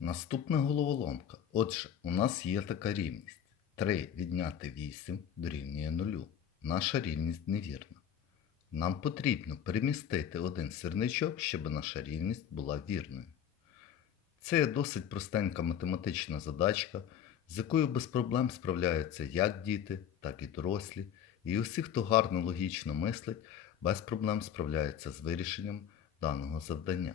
Наступна головоломка. Отже, у нас є така рівність. 3 відняти 8 дорівнює 0. Наша рівність невірна. Нам потрібно перемістити один сірничок, щоб наша рівність була вірною. Це є досить простенька математична задачка, з якою без проблем справляються як діти, так і дорослі, і усі, хто гарно логічно мислить, без проблем справляються з вирішенням даного завдання.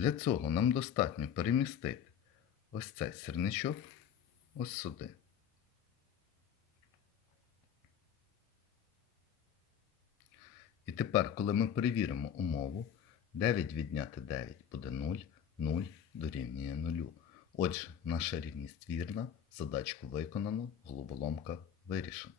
Для цього нам достатньо перемістити ось цей сірничок ось сюди. І тепер, коли ми перевіримо умову, 9 відняти 9 буде 0, 0 дорівнює 0. Отже, наша рівність вірна, задачку виконано, головоломка вирішена.